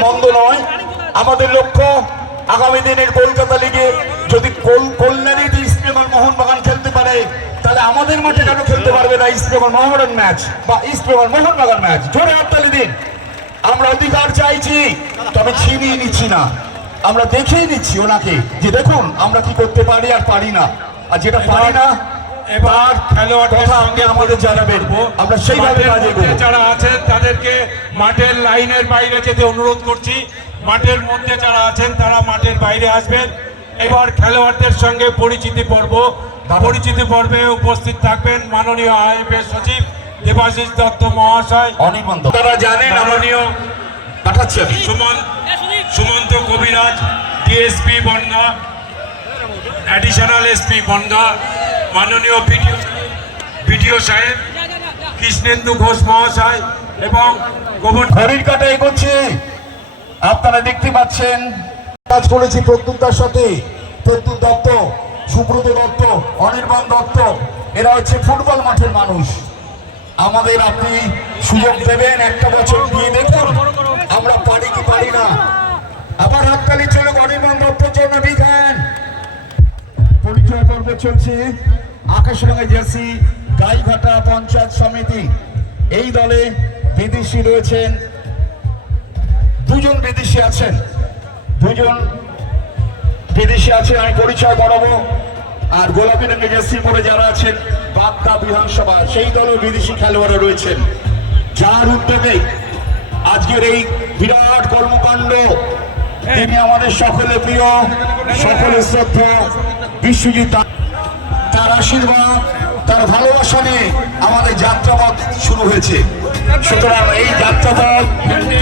মন্দ নয়। আমাদের লক্ষ্য আগামী দিনের কলকাতা লিগে যদি কল- কল্যাণীতে ইস্টবেঙ্গল মোহনবাগান খেলতে পারে, তাহলে আমাদের মাঠে কেন খেলতে পারবে না ইস্টবেঙ্গল মোহামেডান ম্যাচ বা ইস্টবেঙ্গল মোহনবাগান ম্যাচ? জোরে হাততালি দিন। আমরা অধিকার চাইছি, তবে ছিনিয়ে নিচ্ছি না। আমরা দেখেই নিচ্ছি ওনাকে যে দেখুন, আমরা কি করতে পারি আর পারি না। আর যেটা পারি না এবার খেলোয়াড়দের কথা সঙ্গে আমাদের জানাবেন আমরা সেইভাবে যারা আছেন তাদেরকে মাঠের লাইনের বাইরে যেতে অনুরোধ করছি। মাঠের মধ্যে যারা আছেন তারা মাঠের বাইরে আসবেন। এবার খেলোয়াড়দের সঙ্গে পরিচিতি পর্ব। পরিচিতি পর্বে উপস্থিত থাকবেন মাননীয় আইএফএস সচিব দেবাশিস দত্ত মহাশয়। অনির্বাণ তারা জানেন মাননীয় পাঠাচ্ছি আমি। Suman Sumanta Kabiraj DSP Bongaon additional SP Bongaon. মাননীয় বিডিও বিডিও সাহেব, কৃষ্ণেন্দু ঘোষ মহাশয় এবং গোবর ঘড়ির কাটা এগোচ্ছে। আপনারা দেখতে পাচ্ছেন, কাজ করেছি প্রত্যুত্তার সাথে। প্রত্যুত দত্ত, সুব্রত দত্ত, অনির্বাণ দত্ত, এরা হচ্ছে ফুটবল মাঠের মানুষ। আমাদের আপনি সুযোগ দেবেন, একটা বছর দিয়ে দেখুন, আমরা পারি কি পারি না। আবার হাততালি চলে, অনির্বাণ দত্তর জন্য বিধান। পরিচয় পর্ব চলছে। আকাশরঙা জার্সি গাইঘাটা পঞ্চায়েত সমিতি। এই দলে বিদেশি রয়েছেন দুজন বিদেশি আছেন। দুজন বিদেশি আছেন আমি পরিচয় করাবো। আর গোলাপি রঙের জার্সি পরে যারা আছেন বাগদা বিধানসভা সেই দলেও বিদেশি খেলোয়াড়রা রয়েছেন। যার উদ্যোগে আজকের এই বিরাট কর্মকাণ্ড তিনি আমাদের সকলে প্রিয় সকলের শ্রদ্ধা বিশ্বজিৎ আশীর্বাদ তার ভালোবাসা নিয়ে আমাদের যাত্রাপথ শুরু হয়েছে। সুতরাং এই যাত্রাপথ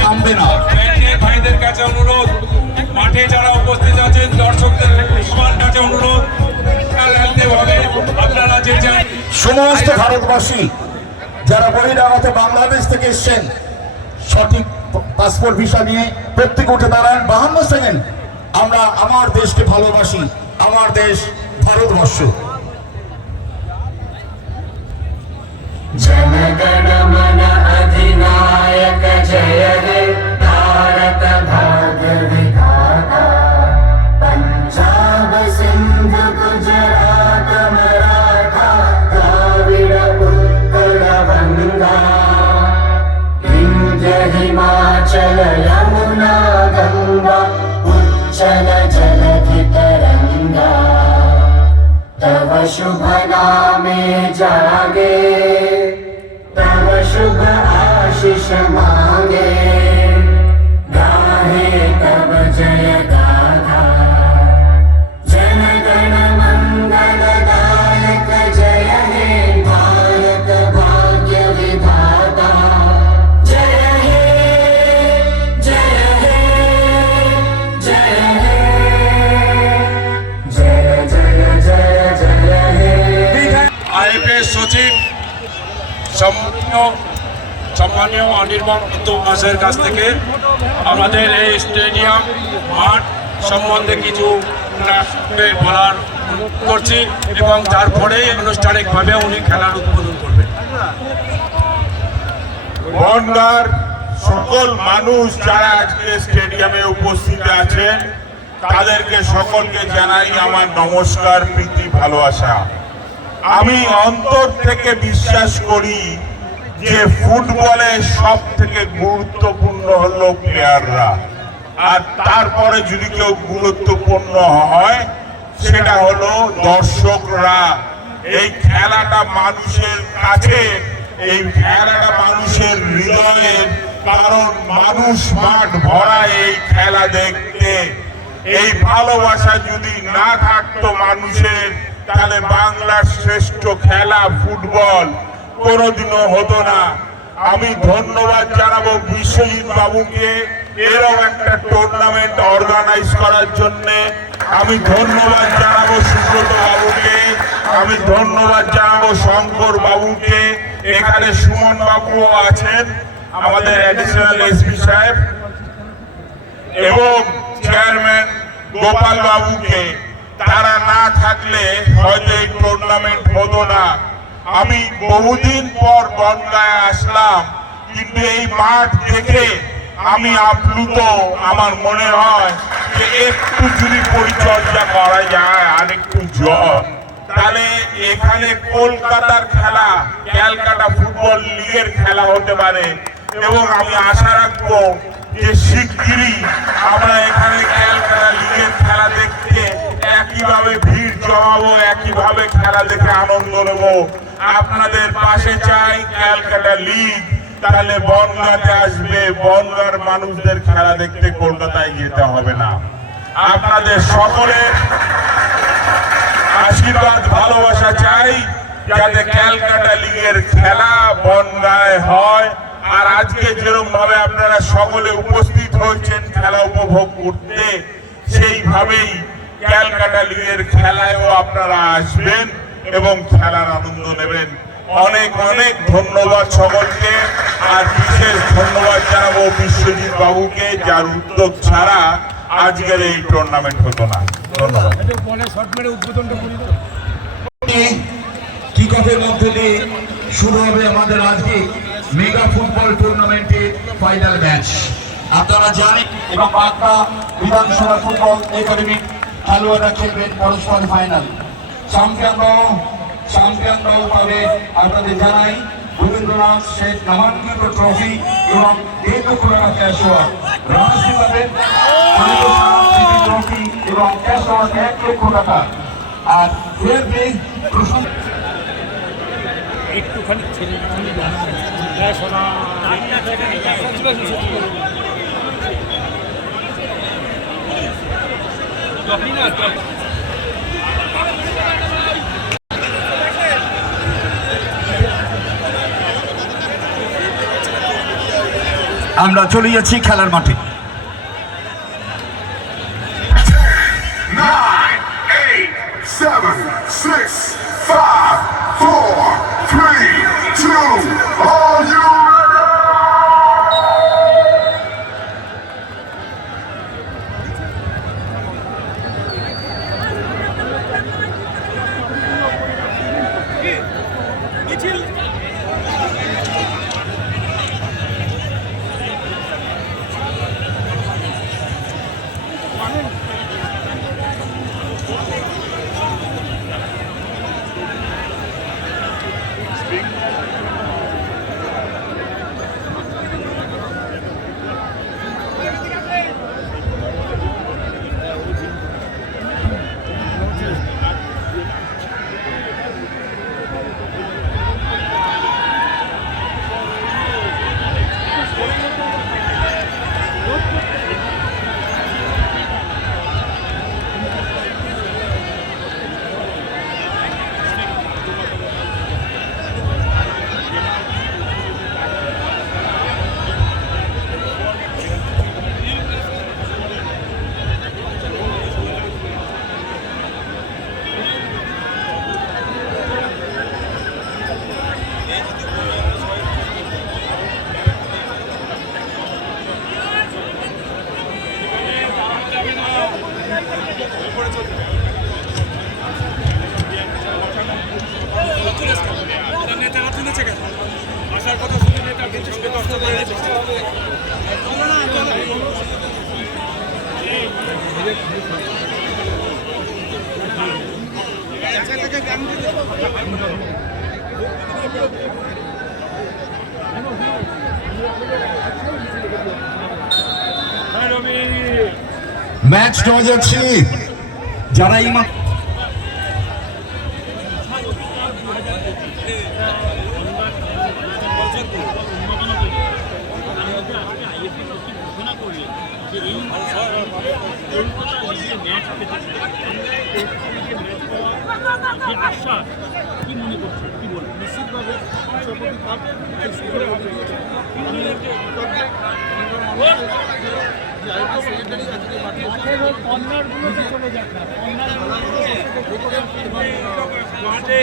থামবে না। ভাইদের কাছে অনুরোধ মাঠে যারা উপস্থিত আছেন দর্শকদের সবার কাছে অনুরোধ আপনারা যে সমস্ত ভারতবাসী যারা বহিরাগত বাংলাদেশ থেকে এসছেন সঠিক পাসপোর্ট ভিসা নিয়ে প্রত্যেকে উঠে দাঁড়ান বাহান্ন সেকেন্ড। আমরা আমার দেশকে ভালোবাসি আমার দেশ ভারতবর্ষ। जनगण मन अधिनायक जय हे। भारत भाग्य पञ्जाब सिन्ध गुजरात मराठा द्राविड उत्कल गङ्गा उच्चल जलधि तरङ्गा तव शुभ সচিব সম্মানীয় সম্মানীয় অনির্বাণ মহাশয়ের কাছ থেকে আমাদের এই স্টেডিয়াম মাঠ সম্বন্ধে কিছু বলার করছি এবং আনুষ্ঠানিকভাবে উনি খেলার উদ্বোধন করবেন। বনগার সকল মানুষ যারা আজকে স্টেডিয়ামে উপস্থিত আছেন, তাদেরকে সকলকে জানাই আমার নমস্কার, প্রীতি, ভালোবাসা। আমি অন্তর থেকে বিশ্বাস করি যে ফুটবলে সব থেকে গুরুত্বপূর্ণ হলো প্লেয়াররা আর তারপরে যদি কেউ গুরুত্বপূর্ণ হয়, সেটা হলো দর্শকরা। এই খেলাটা মানুষের কাছে, এই খেলাটা মানুষের হৃদয়ের, কারণ মানুষ মাঠ ভরা এই খেলা দেখতে। এই ভালোবাসা যদি না থাকতো মানুষের তাহলে বাংলার শ্রেষ্ঠ খেলা ফুটবল কোনোদিনও হতো না। আমি ধন্যবাদ জানাব বিশ্বজিৎ বাবুকে এরকম একটা টুর্নামেন্ট অর্গানাইজ করার জন্য। আমি ধন্যবাদ জানাব সুব্রত বাবুকে। আমি ধন্যবাদ জানাব শঙ্কর বাবুকে। এখানে সুমন বাবুও আছেন, আমাদের অ্যাডিশনাল এসপি সাহেব। এবং চেয়ারম্যান গোপাল বাবুকে। তারা না থাকলে হয়তো এই টুর্নামেন্ট হতো না। আমি বহুদিন পর আসলাম, কিন্তু এই মাঠ দেখে আমি আপ্লুত। আমার মনে হয় যে একটু যদি পরিচর্যা করা যায় তাহলে এখানে কলকাতার খেলা, ক্যালকাটা ফুটবল লিগের খেলা হতে পারে। এবং আমি আশা রাখব যে শিগগিরই আমরা এখানে ক্যালকাটা লিগের খেলা দেখতে একইভাবে ভিড় জমাবো একইভাবে খেলা দেখে আনন্দ নেব। আপনাদের পাশে চাই ক্যালকাটা লিগ। তাহলে বনগাঁতে আসবে, বনগাঁর মানুষদের খেলা দেখতে কলকাতায় যেতে হবে না। আপনাদের সকলের আশীর্বাদ, ভালোবাসা চাই যাতে ক্যালকাটা লিগের খেলা বনগায় হয়। আর আজকে যেরকম ভাবে আপনারা সকলে উপস্থিত হয়েছেন খেলা উপভোগ করতে, সেইভাবেই ক্যালকাটা লিগের খেলায়ও আপনারা আসবেন এবং খেলার আনন্দ নেবেন। অনেক অনেক ধন্যবাদ সকলকে। আর বিশেষ ধন্যবাদ জানাব বিশ্বজিৎ বাবুকে, যার উদ্যোগ ছাড়া আজকের এই টুর্নামেন্ট হতো না। ধন্যবাদ। মধ্যে দিয়ে শুরু হবে আমাদের আজকে মেগা ফুটবল টুর্নামেন্টের ফাইনাল ম্যাচ আপনারা জানেন এবং বাঁকড়া বিধানসভা ফুটবল একাডেমি খেলোয়াড়রা খেলবেন পরস্পর ফাইনাল চ্যাম্পিয়নরাও চ্যাম্পিয়নরাও পাবে আপনাদের জানাই রবীন্দ্রনাথ শেখ নামাঙ্কিত ট্রফি এবং টাকা ক্যাশ ওয়ার্ড রাজশ্রী পাবেন ট্রফি এবং ক্যাশ ওয়ার্ড এক লক্ষ টাকা আর ফের পেয়ে প্রশ্ন আমরা চলে যাচ্ছি খেলার মাঠে seven, six, five, four, three, two. Are match নেওয়া যাচ্ছে যারা এই মাত্র আশ্বাস কি মনে করছে কি বল নিশ্চিতভাবে মাঠে